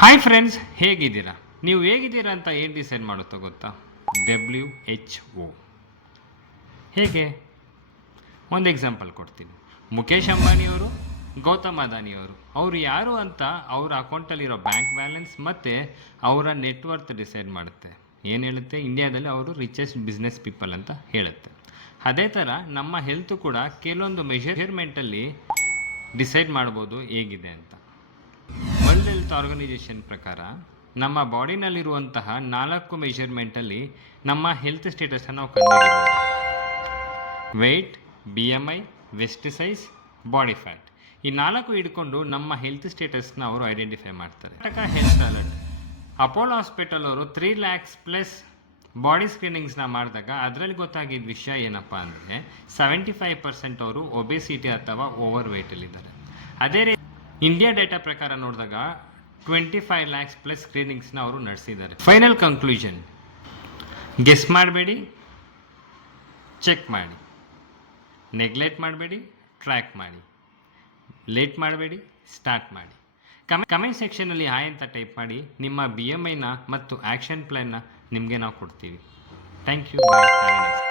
Hi friends, ಹೇಗಿದ್ದೀರಾ? ನೀವು ಹೇಗಿದ್ದೀರಾ ಅಂತ ಏನು ಡಿಸೈಡ್ ಮಾಡುತ್ತೋ ಗೊತ್ತಾ? WHO. ಹೇಗೆ? ಒಂದು ಎಕ್ಸಾಂಪಲ್ ಕೊಡ್ತೀನಿ. ಮುಖೇಶ್ ಅಂಬಾನಿಯವರು, ಗೌತಮ್ ಅದಾನಿಯವರು, ಅವರು ಯಾರು ಅಂತ ಅವರ ಅಕೌಂಟಲ್ಲಿರೋ ಬ್ಯಾಂಕ್ ಬ್ಯಾಲೆನ್ಸ್ ಮತ್ತು ಅವರ ನೆಟ್ವರ್ತ್ ಡಿಸೈಡ್ ಮಾಡುತ್ತೆ. ಏನು ಹೇಳುತ್ತೆ? ಇಂಡಿಯಾದಲ್ಲಿ ಅವರು ರಿಚೆಸ್ಟ್ ಬಿಸ್ನೆಸ್ ಪೀಪಲ್ ಅಂತ ಹೇಳುತ್ತೆ. ಅದೇ ಥರ ನಮ್ಮ ಹೆಲ್ತು ಕೂಡ ಕೆಲವೊಂದು ಮೆಷರ್ಮೆಂಟಲ್ಲಿ ಡಿಸೈಡ್ ಮಾಡ್ಬೋದು ಹೇಗಿದೆ ಅಂತ. ವರ್ಲ್ಡ್ ಹೆಲ್ತ್ ಆರ್ಗನೈಜೇಷನ್ ಪ್ರಕಾರ ನಮ್ಮ ಬಾಡಿನಲ್ಲಿರುವಂತಹ 4 ಮೆಷರ್ಮೆಂಟಲ್ಲಿ ನಮ್ಮ ಹೆಲ್ತ್ ಸ್ಟೇಟಸನ್ನು ನಾವು ಕಂಡುಹಿಡಿಯಬಹುದು. Weight, BMI, waist size, body fat. ಈ 4 ಹಿಡ್ಕೊಂಡು ನಮ್ಮ ಹೆಲ್ತ್ ಸ್ಟೇಟಸ್ನ ಅವರು ಐಡೆಂಟಿಫೈ ಮಾಡ್ತಾರೆ. Karnataka health alert, Apollo hospital ಅವರು 3 lakhs ಪ್ಲಸ್ ಬಾಡಿ ಸ್ಕ್ರೀನಿಂಗ್ಸ್ನ ಮಾಡಿದಾಗ ಅದರಲ್ಲಿ ಗೊತ್ತಾಗಿದ್ದ ವಿಷಯ ಏನಪ್ಪ ಅಂದರೆ 75% ಅವರು ಒಬೆಸಿಟಿ ಅಥವಾ ಓವರ್ ವೆಯ್ಟಲ್ಲಿದ್ದಾರೆ. ಅದೇ ರೀತಿ ಇಂಡಿಯಾ ಡೇಟಾ ಪ್ರಕಾರ ನೋಡಿದಾಗ 25 lakhs ಪ್ಲಸ್ ಸ್ಕ್ರೀನಿಂಗ್ಸ್ನ ಅವರು ನಡೆಸಿದ್ದಾರೆ. ಫೈನಲ್ ಕನ್ಕ್ಲೂಷನ್: ಗೆಸ್ ಮಾಡಬೇಡಿ, ಚೆಕ್ ಮಾಡಿ. ನೆಗ್ಲೆಕ್ಟ್ ಮಾಡಬೇಡಿ, ಟ್ರ್ಯಾಕ್ ಮಾಡಿ. ಲೇಟ್ ಮಾಡಬೇಡಿ, ಸ್ಟಾರ್ಟ್ ಮಾಡಿ. ಕಮೆಂಟ್ ಸೆಕ್ಷನಲ್ಲಿ ಹಾಯ್ ಅಂತ ಟೈಪ್ ಮಾಡಿ. ನಿಮ್ಮ BMIನ ಮತ್ತು ಆ್ಯಕ್ಷನ್ ಪ್ಲ್ಯಾನ್ನ ನಿಮಗೆ ನಾವು ಕೊಡ್ತೀವಿ. Thank you. ಬಾಯ್.